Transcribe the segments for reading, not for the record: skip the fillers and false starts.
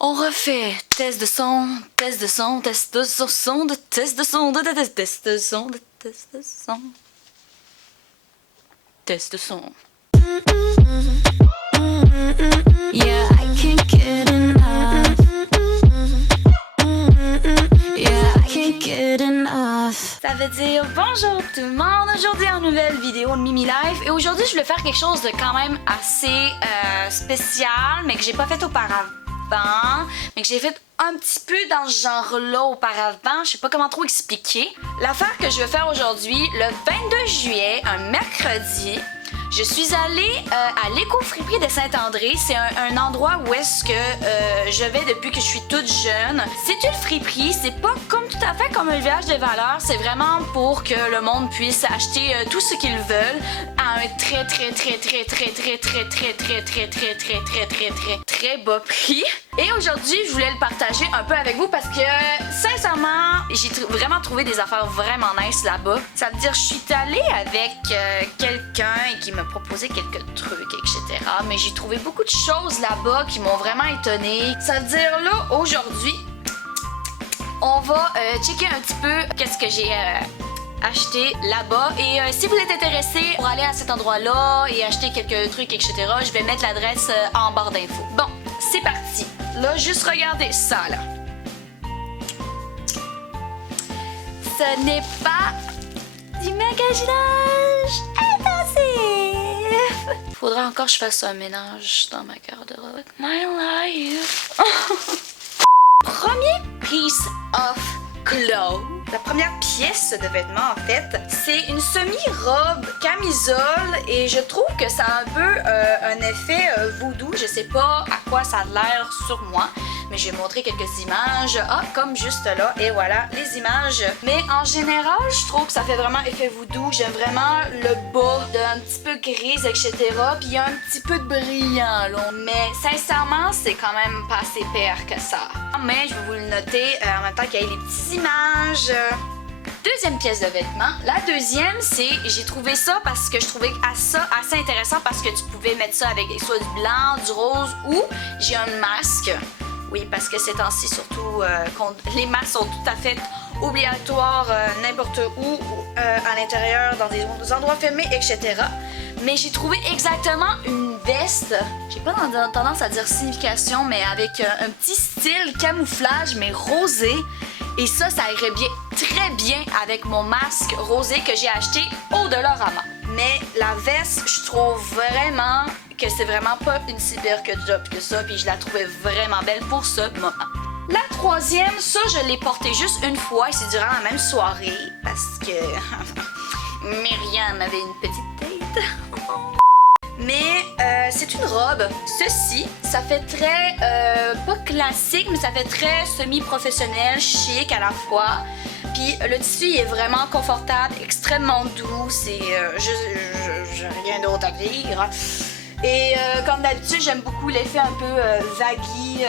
On refait test de son, test de son, test de son, de test de son, de test de son, de test de son. Test de son. Yeah, I can't get enough. Yeah, I can't get enough. Ça veut dire bonjour tout le monde, aujourd'hui en nouvelle vidéo de Mimi Life et aujourd'hui je voulais faire quelque chose de quand même assez spécial mais que j'ai pas fait auparavant, mais que j'ai fait un petit peu dans ce genre-là auparavant, je sais pas comment trop expliquer. L'affaire que je vais faire aujourd'hui, le 22 juillet, un mercredi, je suis allée à l'éco-friperie de Saint-André. C'est un endroit où est-ce que je vais depuis que je suis toute jeune. C'est une friperie, c'est pas comme tout à fait comme un village de valeurs. C'est vraiment pour que le monde puisse acheter tout ce qu'ils veulent à un très bas prix. Et aujourd'hui, je voulais le partager un peu avec vous parce que sincèrement, j'ai vraiment trouvé des affaires vraiment nice là-bas. Ça veut dire je suis allée avec quelqu'un qui m'a proposé quelques trucs, etc. Mais j'ai trouvé beaucoup de choses là-bas qui m'ont vraiment étonnée. Ça veut dire là, aujourd'hui, on va checker un petit peu qu'est-ce que j'ai acheté là-bas. Et si vous êtes intéressé pour aller à cet endroit-là et acheter quelques trucs, etc., je vais mettre l'adresse en barre d'infos. Bon, c'est parti. Là, juste regardez ça, là. Ce n'est pas du magasinage intensif. Faudra encore que je fasse un ménage dans ma garde-robe. My life. Premier piece of clothes. La première pièce de vêtements, en fait, c'est une semi-robe camisole et je trouve que ça a un peu un effet voodoo. Je sais pas à quoi ça a l'air sur moi, mais je vais montrer quelques images. Ah, comme juste là, et voilà les images. Mais en général, je trouve que ça fait vraiment effet voodoo. J'aime vraiment le bas d'un petit peu grise, etc. Puis il y a un petit peu de brillant, là. Mais sincèrement, c'est quand même pas assez pire que ça. Mais je vais vous le noter en même temps qu'il y a les petites images. Deuxième pièce de vêtement. La deuxième, c'est, j'ai trouvé ça parce que je trouvais ça assez intéressant parce que tu pouvais mettre ça avec soit du blanc, du rose ou j'ai un masque. Oui, parce que ces temps-ci, surtout, les masques sont tout à fait obligatoires n'importe où, à l'intérieur, dans des endroits fermés, etc. Mais j'ai trouvé exactement une veste. J'ai pas tendance à dire signification, mais avec un petit style camouflage, mais rosé. Et ça irait bien, très bien avec mon masque rosé que j'ai acheté au Dollarama. Mais la veste, je trouve vraiment que c'est vraiment pas une si pire que job que ça, puis je la trouvais vraiment belle pour ce moment. La troisième, ça, je l'ai portée juste une fois, et c'est durant la même soirée, parce que Myriam avait une petite tête. Mais c'est une robe. Ceci, ça fait très, pas classique, mais ça fait très semi-professionnel, chic à la fois. Puis le tissu il est vraiment confortable, extrêmement doux. C'est j'ai rien d'autre à dire. Et comme d'habitude, j'aime beaucoup l'effet un peu vaguy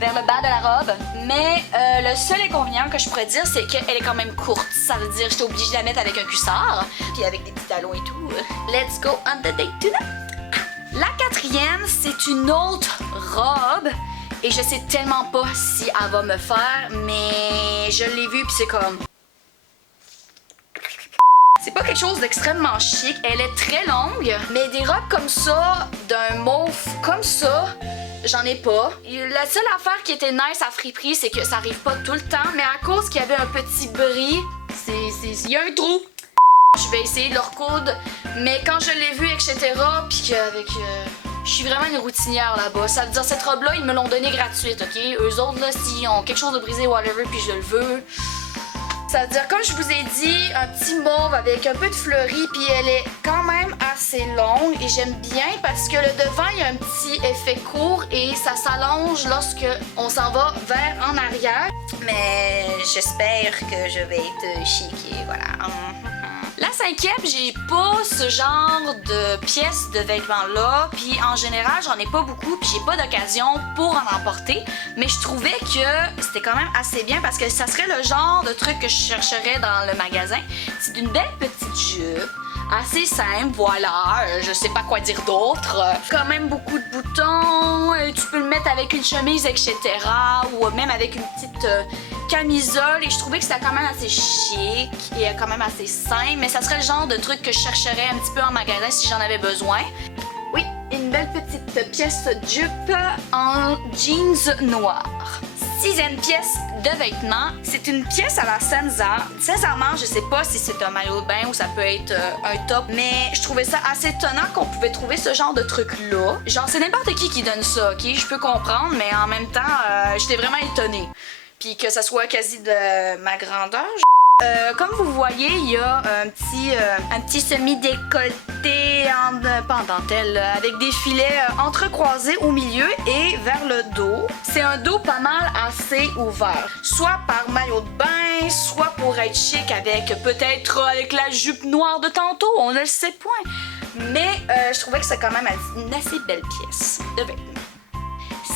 vers le bas de la robe. Mais le seul inconvénient que je pourrais dire, c'est qu'elle est quand même courte. Ça veut dire que j'étais obligée de la mettre avec un cuissard, puis avec des petits talons et tout. Let's go on the date tonight! La quatrième, c'est une autre robe. Et je sais tellement pas si elle va me faire, mais je l'ai vue puis c'est comme... C'est pas quelque chose d'extrêmement chic. Elle est très longue, mais des robes comme ça, d'un mauve comme ça, j'en ai pas. La seule affaire qui était nice à friperie, c'est que ça arrive pas tout le temps, mais à cause qu'il y avait un petit bris, il y a un trou. Je vais essayer de le recoudre, mais quand je l'ai vu, etc., puis qu'avec... je suis vraiment une routinière là-bas. Ça veut dire, cette robe-là, ils me l'ont donnée gratuite, OK? Eux autres, là, s'ils ont quelque chose de brisé, whatever, puis je le veux... Ça veut dire, comme je vous ai dit, un petit mauve avec un peu de fleuris, puis elle est quand même assez longue et j'aime bien parce que le devant, il y a un petit effet court et ça s'allonge lorsque on s'en va vers en arrière. Mais j'espère que je vais être chic et voilà. La cinquième, j'ai pas ce genre de pièces de vêtements-là, puis en général, j'en ai pas beaucoup, puis j'ai pas d'occasion pour en emporter, mais je trouvais que c'était quand même assez bien parce que ça serait le genre de truc que je chercherais dans le magasin. C'est une belle petite jupe assez simple, voilà, je sais pas quoi dire d'autre. Quand même beaucoup de boutons, tu peux le mettre avec une chemise, etc. Ou même avec une petite camisole. Et je trouvais que c'était quand même assez chic et quand même assez simple. Mais ça serait le genre de truc que je chercherais un petit peu en magasin si j'en avais besoin. Oui, une belle petite pièce jupe en jeans noir. 6e pièce de vêtements, c'est une pièce à la Senza. Sincèrement, je sais pas si c'est un maillot de bain ou ça peut être un top, mais je trouvais ça assez étonnant qu'on pouvait trouver ce genre de truc-là. Genre, c'est n'importe qui donne ça, ok? Je peux comprendre, mais en même temps, j'étais vraiment étonnée. Puis que ça soit quasi de ma grandeur. Comme vous voyez, il y a un petit semi-décolleté pas en dentelle, avec des filets entrecroisés au milieu et vers le dos. C'est un dos pas mal assez ouvert, soit par maillot de bain, soit pour être chic avec peut-être avec la jupe noire de tantôt, on ne le sait point. Mais je trouvais que c'est quand même une assez belle pièce de vêtements.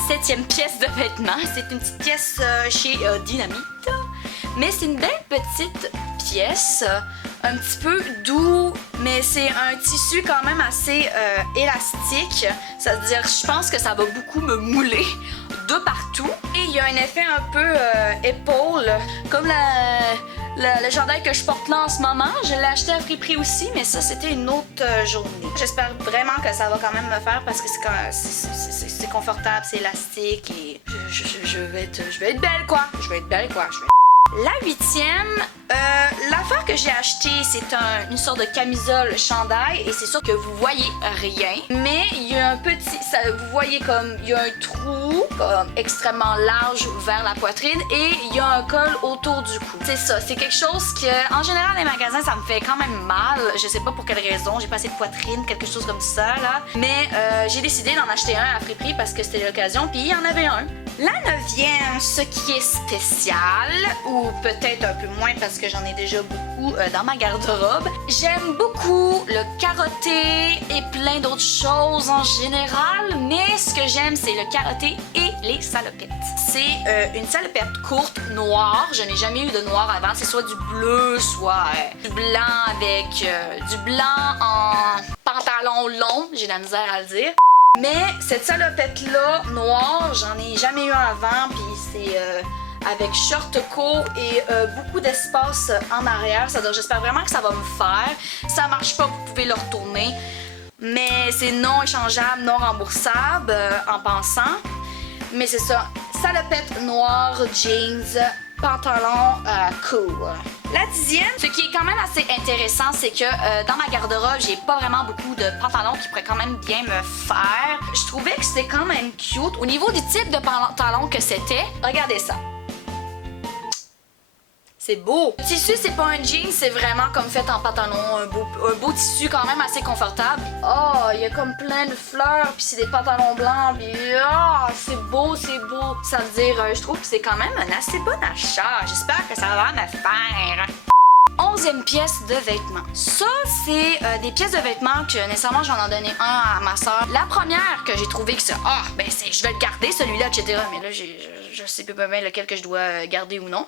7e pièce de vêtements, c'est une petite pièce chez Dynamite. Mais c'est une belle petite pièce, un petit peu doux, mais c'est un tissu quand même assez élastique. C'est-à-dire, je pense que ça va beaucoup me mouler de partout. Et il y a un effet un peu épaule, comme le chandail que je porte là en ce moment. Je l'ai acheté à friperie aussi, mais ça, c'était une autre journée. J'espère vraiment que ça va quand même me faire parce que c'est confortable, c'est élastique et je vais être belle, quoi. Je vais être belle, quoi. La 8e, l'affaire que j'ai achetée, c'est une sorte de camisole chandail et c'est sûr que vous voyez rien, mais il y a un petit, vous voyez comme il y a un trou comme extrêmement large vers la poitrine et il y a un col autour du cou. C'est ça, c'est quelque chose que en général les magasins ça me fait quand même mal, je sais pas pour quelle raison, j'ai pas assez de poitrine, quelque chose comme ça là, mais j'ai décidé d'en acheter un à friperie parce que c'était l'occasion puis il y en avait un. La 9e, ce qui est spécial, ou peut-être un peu moins parce que j'en ai déjà beaucoup dans ma garde-robe, j'aime beaucoup le carotté et plein d'autres choses en général, mais ce que j'aime, c'est le carotté et les salopettes. C'est une salopette courte, noire, je n'ai jamais eu de noir avant, c'est soit du bleu, soit du blanc avec du blanc en pantalon long, j'ai de la misère à le dire. Mais cette salopette-là, noire, j'en ai jamais eu avant, puis c'est avec short court et beaucoup d'espace en arrière. C'est-à-dire, j'espère vraiment que ça va me faire. Si ça marche pas, vous pouvez le retourner. Mais c'est non échangeable, non remboursable en pensant. Mais c'est ça, salopette noire, jeans, pantalon court. La 10e, ce qui est quand même assez intéressant, c'est que dans ma garde-robe, j'ai pas vraiment beaucoup de pantalons qui pourraient quand même bien me faire. Je trouvais que c'était quand même cute. Au niveau du type de pantalon que c'était, regardez ça. C'est beau. Le tissu, c'est pas un jean, c'est vraiment comme fait en pantalon, un beau tissu quand même assez confortable. Oh, il y a comme plein de fleurs, puis c'est des pantalons blancs, puis c'est beau, c'est beau. Ça veut dire, je trouve que c'est quand même un assez bon achat. J'espère que ça va me faire. 11e pièce de vêtements. Ça, c'est des pièces de vêtements que nécessairement j'en ai donné un à ma soeur. La première que j'ai trouvé que c'est je vais le garder celui-là, etc. Mais là, je sais plus bien lequel que je dois garder ou non.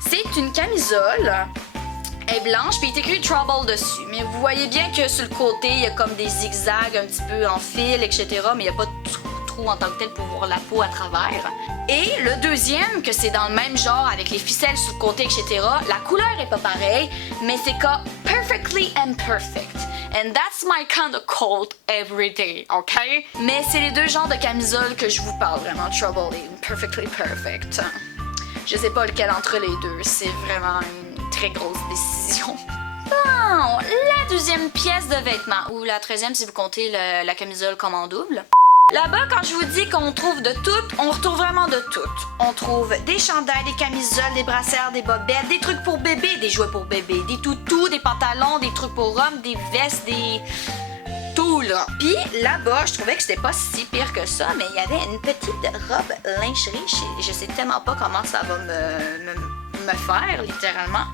C'est une camisole. Elle est blanche, puis il est écrit Trouble dessus. Mais vous voyez bien que sur le côté, il y a comme des zigzags un petit peu en fil, etc. Mais il n'y a pas de trou en tant que tel pour voir la peau à travers. Et le deuxième, que c'est dans le même genre avec les ficelles sur le côté, etc. La couleur est pas pareille, mais c'est comme Perfectly Imperfect. And that's my kind of coat every day, ok? Mais c'est les deux genres de camisoles que je vous parle vraiment, Trouble et Perfectly Perfect. Je sais pas lequel entre les deux, c'est vraiment une très grosse décision. Bon, la 12e pièce de vêtements, ou la 13e si vous comptez la camisole comme en double. Là-bas, quand je vous dis qu'on trouve de tout, on retrouve vraiment de tout. On trouve des chandails, des camisoles, des brassières, des bobettes, des trucs pour bébé, des jouets pour bébé, des toutous, des pantalons, des trucs pour hommes, des vestes, des... tout là. Puis là-bas, je trouvais que c'était pas si pire que ça, mais il y avait une petite robe lingerie. Je sais tellement pas comment ça va me faire, littéralement.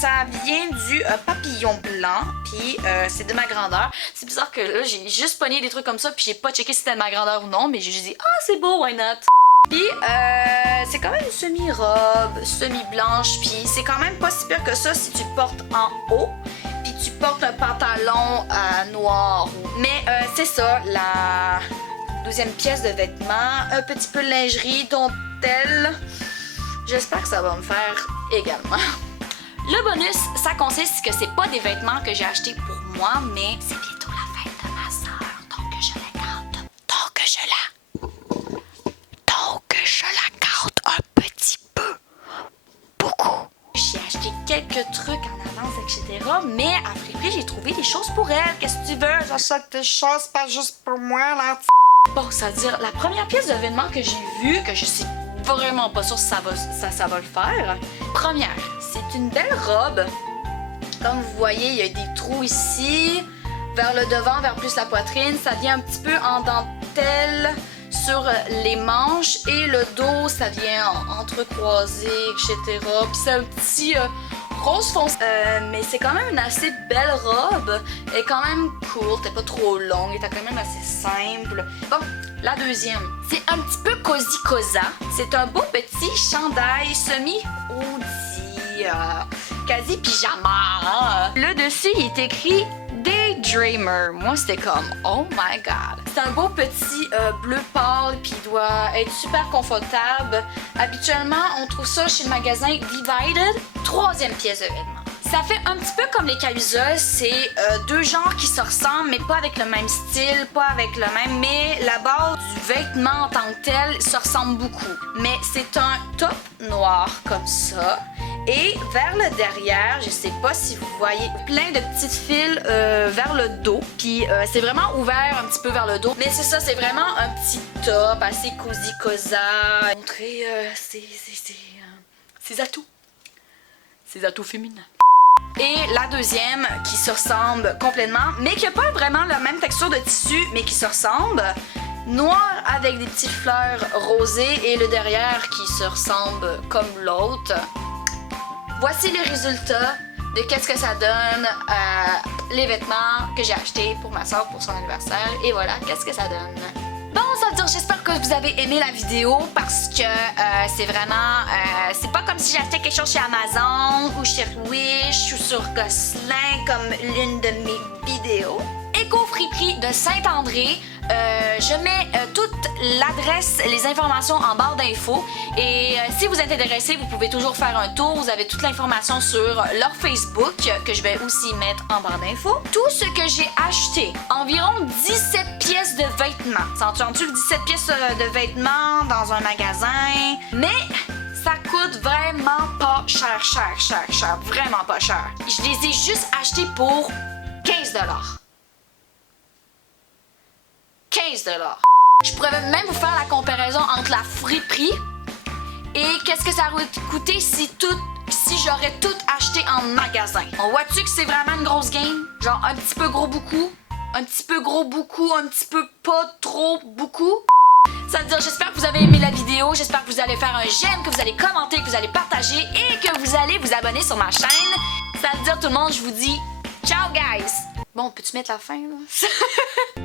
Ça vient du papillon blanc, puis c'est de ma grandeur. C'est bizarre que là, j'ai juste pogné des trucs comme ça, puis j'ai pas checké si c'était de ma grandeur ou non, mais j'ai juste dit « Ah, c'est beau, why not? » Puis c'est quand même une semi-robe, semi-blanche, puis c'est quand même pas si pire que ça si tu portes en haut. Puis tu portes un pantalon noir. Mais c'est ça, la deuxième pièce de vêtements, un petit peu de lingerie, dentelle. J'espère que ça va me faire également. Le bonus, ça consiste que c'est pas des vêtements que j'ai achetés pour moi, mais c'est bientôt la fête de ma soeur, donc je la garde. Donc je la garde un petit peu. Beaucoup. J'ai acheté quelques trucs en avance, etc. Mais à Friperie, j'ai trouvé des choses pour elle. Qu'est-ce que tu veux? J'achète des choses pas juste pour moi, là. Bon, ça veut dire la première pièce de vêtement que j'ai vue, que je sais vraiment pas sûre si ça va le faire. Première, c'est une belle robe. Comme vous voyez, il y a des trous ici. Vers le devant, vers plus la poitrine. Ça vient un petit peu en dentelle sur les manches. Et le dos, ça vient entrecroisé, etc. Puis c'est un petit rose foncé. Mais c'est quand même une assez belle robe. Elle est quand même cool. T'es pas trop longue. Elle est quand même assez simple. Bon, la deuxième. C'est un petit peu cosy cosa. C'est un beau petit chandail semi-hoodie. Quasi pyjama. Hein? Le dessus, il est écrit Daydreamer. Moi, c'était comme, oh my god. C'est un beau petit bleu pâle, puis il doit être super confortable. Habituellement, on trouve ça chez le magasin Divided. Troisième pièce de vêtement. Ça fait un petit peu comme les camisoles, c'est deux genres qui se ressemblent, mais pas avec le même style, pas avec le même, mais la base du vêtement en tant que tel se ressemble beaucoup. Mais c'est un top noir comme ça. Et vers le derrière, je sais pas si vous voyez, plein de petites fils vers le dos. Puis c'est vraiment ouvert un petit peu vers le dos. Mais c'est ça, c'est vraiment un petit top assez cosy cosa. Montrer ses atouts. Ses atouts féminins. Et la deuxième qui se ressemble complètement, mais qui n'a pas vraiment la même texture de tissu, mais qui se ressemble. Noir avec des petites fleurs rosées et le derrière qui se ressemble comme l'autre. Voici les résultats de qu'est-ce que ça donne les vêtements que j'ai achetés pour ma soeur pour son anniversaire. Et voilà, qu'est-ce que ça donne. Bon, ça veut dire, j'espère que vous avez aimé la vidéo parce que c'est vraiment... c'est pas comme si j'achetais quelque chose chez Amazon ou chez Wish ou sur Gosselin comme l'une de mes vidéos. Éco-friperie de Saint-André. Je mets toute l'adresse, les informations en barre d'infos. Et si vous êtes intéressé, vous pouvez toujours faire un tour. Vous avez toute l'information sur leur Facebook que je vais aussi mettre en barre d'infos. Tout ce que j'ai acheté, environ 17 pièces de vêtements. S'entends-tu 17 pièces de vêtements dans un magasin? Mais ça coûte vraiment pas cher. Vraiment pas cher. Je les ai juste achetés pour 15 $. 15 $. Je pourrais même vous faire la comparaison entre la friperie et qu'est-ce que ça aurait coûté si j'aurais tout acheté en magasin. On voit-tu que c'est vraiment une grosse game? Genre un petit peu gros beaucoup, un petit peu gros beaucoup, un petit peu pas trop beaucoup. Ça veut dire, j'espère que vous avez aimé la vidéo, j'espère que vous allez faire un j'aime, que vous allez commenter, que vous allez partager et que vous allez vous abonner sur ma chaîne. Ça veut dire tout le monde, je vous dis ciao guys! Bon, peux-tu mettre la fin là?